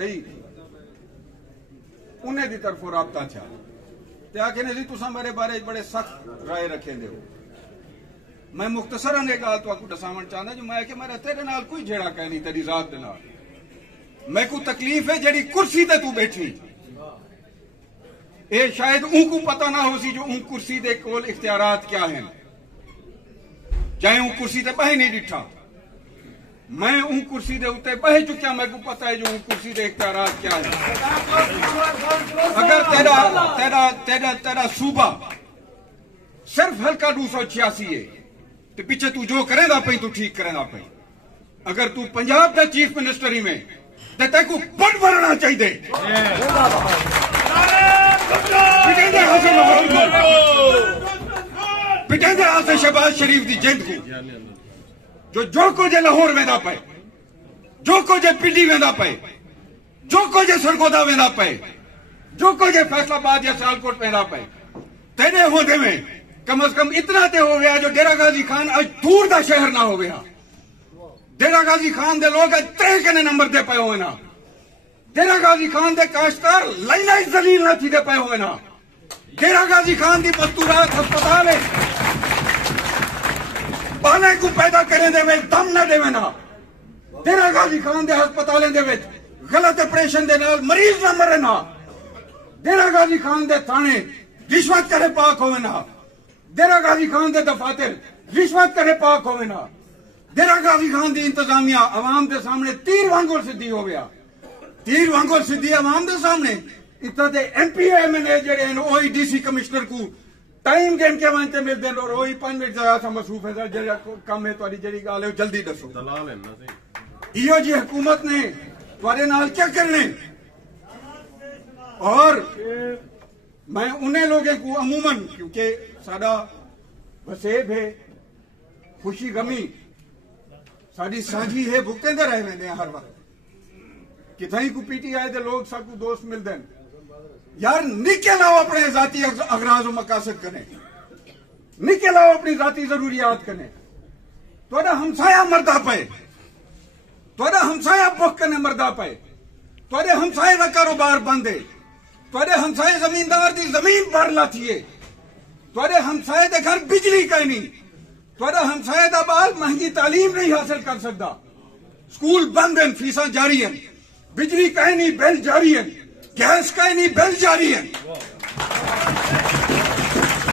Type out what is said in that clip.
सही उन्हें दी तरफों राबता था ते आखने जी तुसा मेरे बारे बड़े सख्त राय रखे दे हो। मैं मुख्तसरन एक गाल तो दसावण चाहना जो मैं कि मेरा तेरे नाल कोई जेड़ा कह नहीं तेरी जात दे नाल मैं को तकलीफ है जेड़ी कुर्सी ते तू बैठी ये शायद उनको पता ना हो सी जो उन कुर्सी दे कोल इख्तियारात क्या हैं चाहे उन कुर्सी ते बह नहीं डिठा मैं उन कुर्सी दे उत्ते बह चुकिया मैं को पता है जो उन कुर्सी दे इख्तियारात क्या है। अगर तेरा तेरा तेरा तेरा सूबा सिर्फ हल्का 286 है तो पीछे तू जो करेगा पई तू ठीक करेगा पई। अगर तू पंजाब का चीफ मिनिस्टर ही में तो तेको बड़ बनना चाहिए पिटेंदे हाथ शहबाज शरीफ की जिंद को जो कुछ लाहौर वेंदा पे जो कुछ पिंडी वेंदा पे जो कुछ सरगोदा वेंदा पे जो कुछ फैसलाबाद या सियालकोट वेंदा पे तेरे होंदे में कम से कम इतना ते हो गया जो डेरा गाजी खान आज दूर का शहर ना हो गया। डेरा गाजी खान दे लोग त्रे कने नंबर दे पे हो ना डेरा गाजी खान दे काश्तकार लाइना जलील ना थी दे पे हो ना डेरा गाजी खान दी मस्तूरात अस्पताल है बाले को पैदा करें दे दम न देवे ना डेरा गाजी खान दे अस्पतालें दे गलत ऑपरेशन दे नाल मरीज न मरे ना डेरा गाजी खान दे थाने रिश्वत करे पाक होवे ना डेरा गाजी खान दे दफातर रिश्वत करे पाक होवे ना डेरा गाजी खान दी इंतजामिया अवाम दे सामने तीर वांगुर सिद्धि हो गया तीर वांगुर सिद्धि अवाम दे सामने इतना दे एमपी एमएनए जेडे ओही डीसी कमिश्नर को टाइम गेम के वांते मिलते हैं और वही 5 मिनट ज्यादा सा मसरूफ है जेड़ा काम है तुम्हारी जेड़ी गाल है जल्दी दसो दलाल है ना सही इहो जी हुकूमत ने तुम्हारे नाल क्या करने। और मैं उन्हें लोगों को अमूमन क्योंकि साडा वसेब है खुशी गमी साड़ी साझी है भुगतेंदे रह वेंदे हर वक्त किथे को पीटीआई दे लोग सबको दोस्त मिलते हैं यार निके लाओ अपने जाती अगराज और मकासद करें निके लाओ अपनी जाती जरूरियात करें थोड़ा हमसाया मरदा पे थोड़ा हमसाया बुख कने मरदा पे थोड़े हमसाए का कारोबार बंद है थोड़े हमसाए जमींदार की जमीन पर लाती है थोड़े हमसाए दे घर बिजली का नहीं थोड़ा हमसाए दा बाल महंगी तालीम नहीं हासिल कर सकता स्कूल बंद हैं फीसा जारी हैं बिजली का नहीं बिल जारी है गैस का नहीं बिल जारी है।